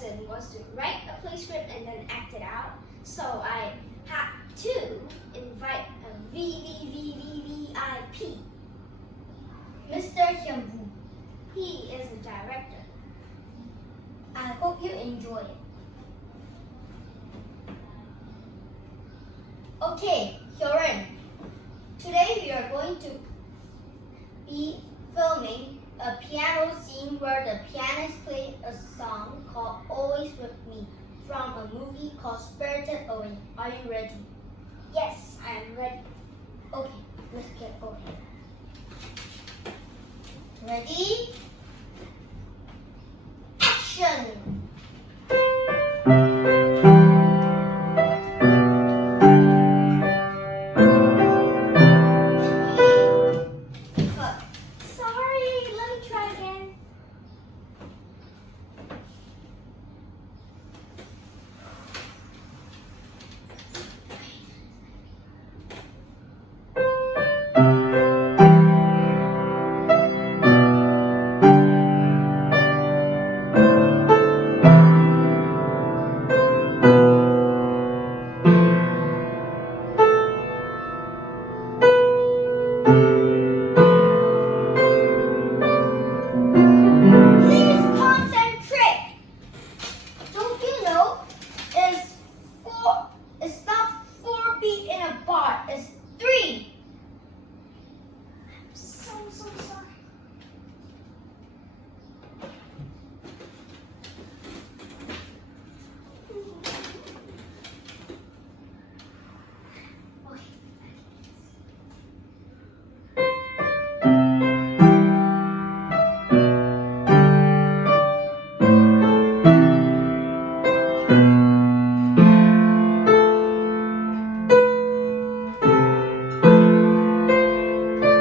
lesson was to write a play script and then act it out. So I had to invite a VIP, Mr. Hyunwoo. he is the director. I hope you enjoy it. Okay, Hyorin. Today we are going to be filming a piano scene where the pianist played a song called Always With Me from a movie called Spirited Away. Are you ready? Yes, I am ready. Okay, let's get over here. Ready? Action! Sorry, let me try again. Please concentrate. Don't you know it's not 4 beat in a bar, it's 3. So sorry. Okay.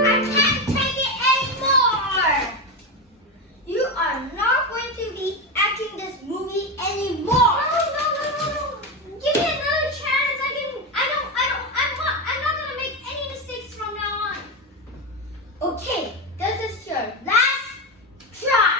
I can't take it anymore. You are not going to be acting this movie anymore. No. Give me another chance. I'm not gonna make any mistakes from now on. Okay, this is your last try.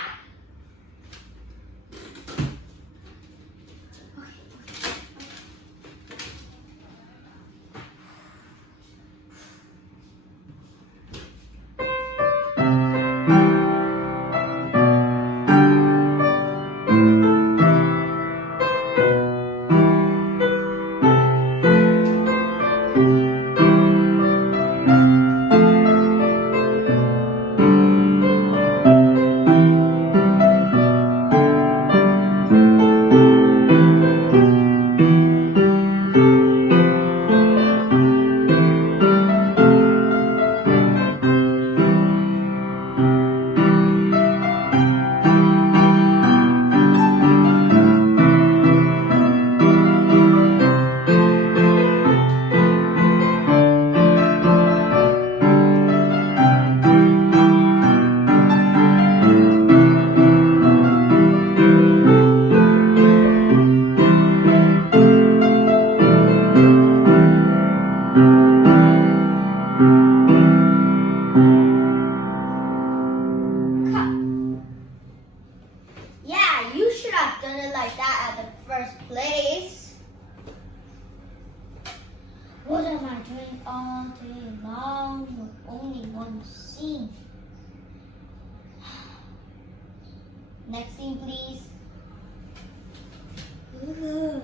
Yeah, you should have done it like that at the first place. What am I doing all day long with only one scene? Next scene, please. Ooh.